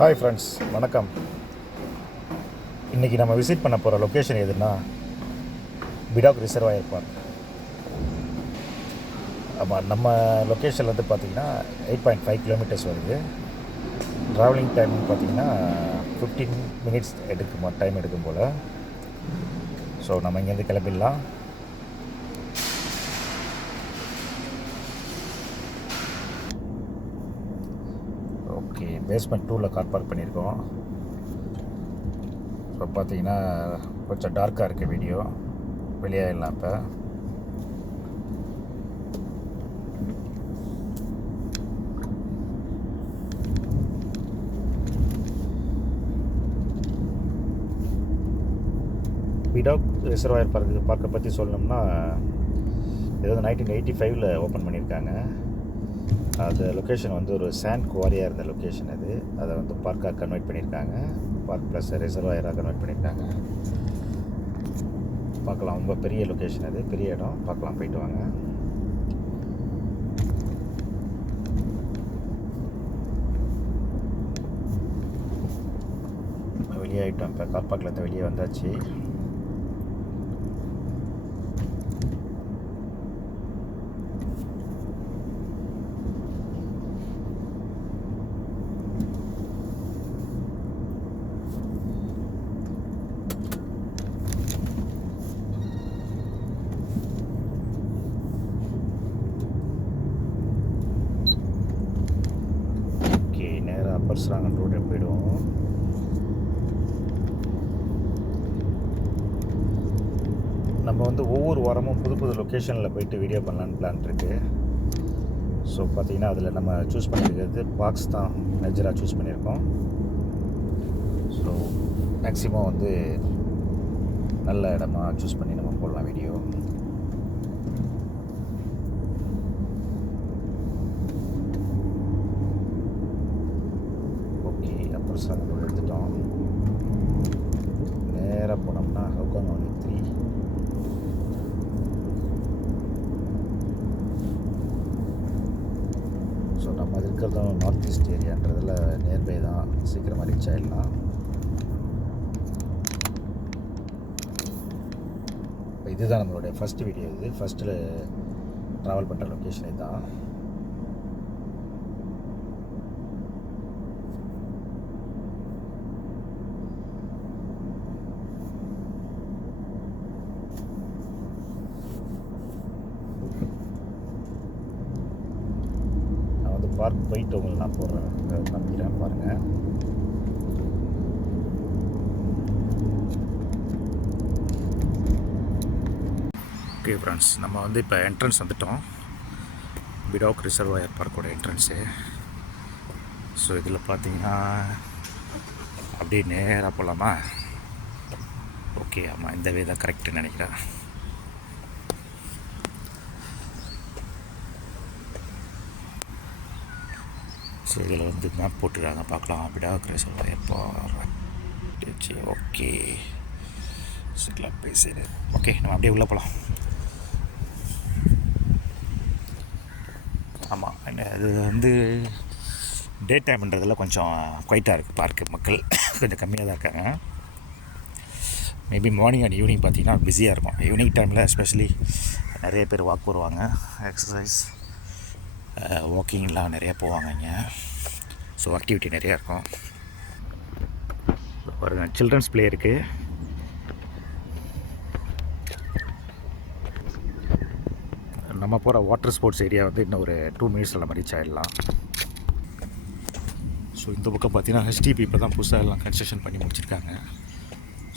Hi friends, வணக்கம். இன்றைக்கி நம்ம விசிட் பண்ண போகிற லொக்கேஷன் எதுன்னா பிடாக் ரிசர்வாயர் பார்க். ஆமாம், நம்ம லொக்கேஷன்லேருந்து பார்த்திங்கன்னா 8.5 கிலோமீட்டர்ஸ் வருது. ட்ராவலிங் டைம் பார்த்திங்கன்னா 15 மினிட்ஸ் டைம் எடுக்கும் போல். ஸோ நம்ம இங்கேருந்து கிளம்பிடலாம். ஓகே, பேஸ்மெண்ட் 2ல் கார் பார்க் பண்ணியிருக்கோம். ஸோ பார்த்தீங்கன்னா கொஞ்சம் டார்க்காக இருக்குது வீடியோ, வெளியாகிடலாம். இப்போ பிடாக் ரிசர்வாயர் பார்க்கை பற்றி சொல்லணும்னா, இது வந்து 1985 ஓப்பன் பண்ணியிருக்காங்க. அது லொக்கேஷன் வந்து ஒரு சாண்ட் குவாரியாக இருந்த லொக்கேஷன். அது அதை வந்து பார்க்காக கன்வெர்ட் பண்ணியிருக்காங்க. பார்க் ப்ளஸ் ரிசர்வாயராக கன்வெர்ட் பண்ணியிருக்காங்க. பார்க்கலாம், ரொம்ப பெரிய லொக்கேஷன், அது பெரிய இடம். பார்க்கலாம், போயிட்டு வாங்க. வெளியாகிட்டோம். இப்போ கார் பார்க்லேருந்து வெளியே வந்தாச்சு. பர்சுராங்கன் ரோடு போயிடுவோம். நம்ம வந்து ஒவ்வொரு வாரமும் புது புது லொக்கேஷனில் போயிட்டு வீடியோ பண்ணலான்னு பிளான் இருக்குது. ஸோ பார்த்திங்கன்னா அதில் நம்ம சூஸ் பண்ணியிருக்கிறது பார்க்ஸ் தான் மேஜராக சூஸ் பண்ணியிருக்கோம். ஸோ மேக்ஸிமம் வந்து நல்ல இடமா சூஸ் பண்ணி நம்ம போடலாம் வீடியோ. பர்சுராங்கன் எடுத்துட்டோம். நேராக போனோம்னா ஹவுகாங் அவென்யூ 3. ஸோ நம்ம இருக்கிறதும் நார்த் ஈஸ்ட் ஏரியான்றதில் நியர்பை தான், சீக்கிரமாக ரீச் ஆகிடலாம். இப்போ இதுதான் நம்மளுடைய ஃபஸ்ட்டு வீடியோ. இது ஃபஸ்ட்டில் ட்ராவல் பண்ணுற லொக்கேஷன் இதுதான். பார்க் போயிட்டு உங்களுக்கு நான் போடுறேன், காமிக்கிறேன் பாருங்கள். ஓகே ஃப்ரெண்ட்ஸ், நம்ம வந்து இப்போ என்ட்ரன்ஸ் வந்துட்டோம். பிடாக் ரிசர்வாயர் பார்க்கோட என்ட்ரன்ஸு. ஸோ இதில் பார்த்தீங்கன்னா அப்படியே நேராக போகலாமா? ஓகே, ஆமாம், இந்த வே தான் கரெக்டுன்னு நினைக்கிறேன். ஸோ இதில் வந்து மேப் போட்டுருக்காங்க, பார்க்கலாம். பிடாக் ரிசர்வாயர் பார்க். ஓகே, பேசுது. ஓகே, நம்ம அப்படியே உள்ளே போகலாம். ஆமாம், அது வந்து டே டைம்ன்றதில் கொஞ்சம் குவைட்டாக இருக்குது பார்க்கு. மக்கள் கொஞ்சம் கம்மியாக தான் இருக்காங்க. மேபி மார்னிங் அண்ட் ஈவினிங் பார்த்திங்கன்னா பிஸியாக இருக்கும். ஈவினிங் டைமில் எஸ்பெஷலி நிறைய பேர் வாக் வருவாங்க, எக்ஸசைஸ் வாக்கிங்லாம் நிறையா போவாங்க இங்கே. ஸோ ஆக்டிவிட்டி நிறையா இருக்கும். பாருங்கள், சில்ட்ரன்ஸ் ப்ளே இருக்குது. நம்ம போகிற வாட்டர் ஸ்போர்ட்ஸ் ஏரியா வந்து இன்னும் ஒரு 2 மினிட்ஸில் நம்ம ரீச் ஆகிடலாம். ஸோ இந்த பக்கம் பார்த்தீங்கன்னா ஹெச்டிபி இப்போ தான் புதுசாக எல்லாம் கன்ஸ்ட்ரக்ஷன் பண்ணி முடிச்சிருக்காங்க.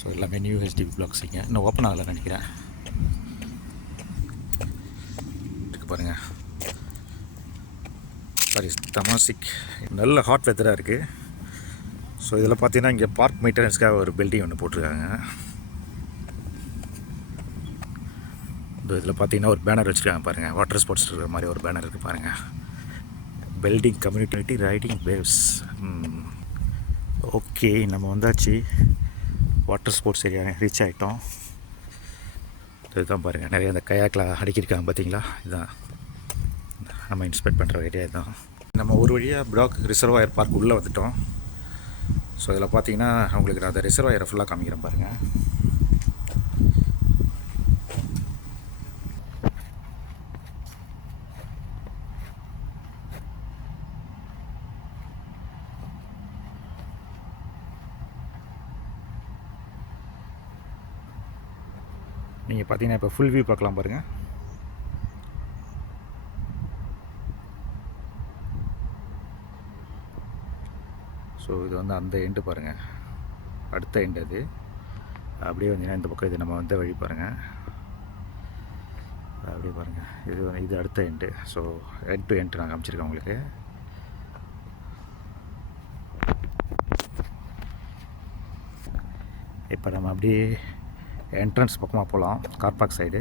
ஸோ எல்லாமே நியூ ஹெச்டிபி பிளாக்ஸ் இங்கே இன்னும் ஓப்பன் ஆகலை நினைக்கிறேன். பாருங்கள், சாரி, தமாசிக். நல்ல ஹாட் வெதராக இருக்குது. ஸோ இதில் பார்த்தீங்கன்னா இங்கே பார்க் மெயின்டெனன்ஸ்க்காக ஒரு பில்டிங் ஒன்று போட்டிருக்காங்க. இதில் பார்த்தீங்கன்னா ஒரு பேனர் வச்சுருக்காங்க பாருங்கள். வாட்டர் ஸ்போர்ட்ஸ் இருக்கிற மாதிரி ஒரு பேனர் இருக்குது பாருங்கள். Building community riding waves. Okay, நம்ம வந்தாச்சு. வாட்டர் ஸ்போர்ட்ஸ் ஏரியா ரீச் ஆகிட்டோம். இதுதான் பாருங்கள், நிறைய அந்த கயாக்கில் அடிக்கிருக்காங்க பார்த்தீங்களா? இதுதான் நம்ம இன்ஸ்பெக்ட் பண்ணுற ஏரியா தான். நம்ம ஒரு வழியாக பிடாக் ரிசர்வாயர் பார்க் உள்ளே வந்துட்டோம். ஸோ இதில் பார்த்தீங்கன்னா உங்களுக்கு நான் அதை ரிசர்வாயரை ஃபுல்லாக காமிக்கிறேன் பாருங்கள். நீங்கள் பார்த்தீங்கன்னா இப்போ ஃபுல் வியூ பார்க்கலாம் பாருங்கள். ஸோ இது வந்து அந்த எண்டு பாருங்கள், அடுத்த எண்டு அது. அப்படியே வந்தீங்கன்னா இந்த பக்கம் இது நம்ம வந்த வழி பாருங்கள், அப்படியே பாருங்கள். இது அடுத்த end. So end to end நான் காமிச்சிருக்கேன் உங்களுக்கு. இப்போ நம்ம அப்படியே என்ட்ரன்ஸ் பக்கமாக போகலாம், car park side.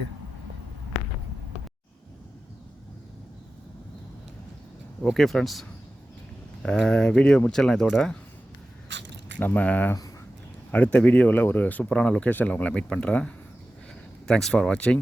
Okay friends, video முடிச்சிடலாம் இதோட. நம்ம அடுத்த வீடியோவில் ஒரு சூப்பரான லொக்கேஷனில் உங்களை மீட் பண்ணுறேன். தேங்க்ஸ் ஃபார் வாட்சிங்.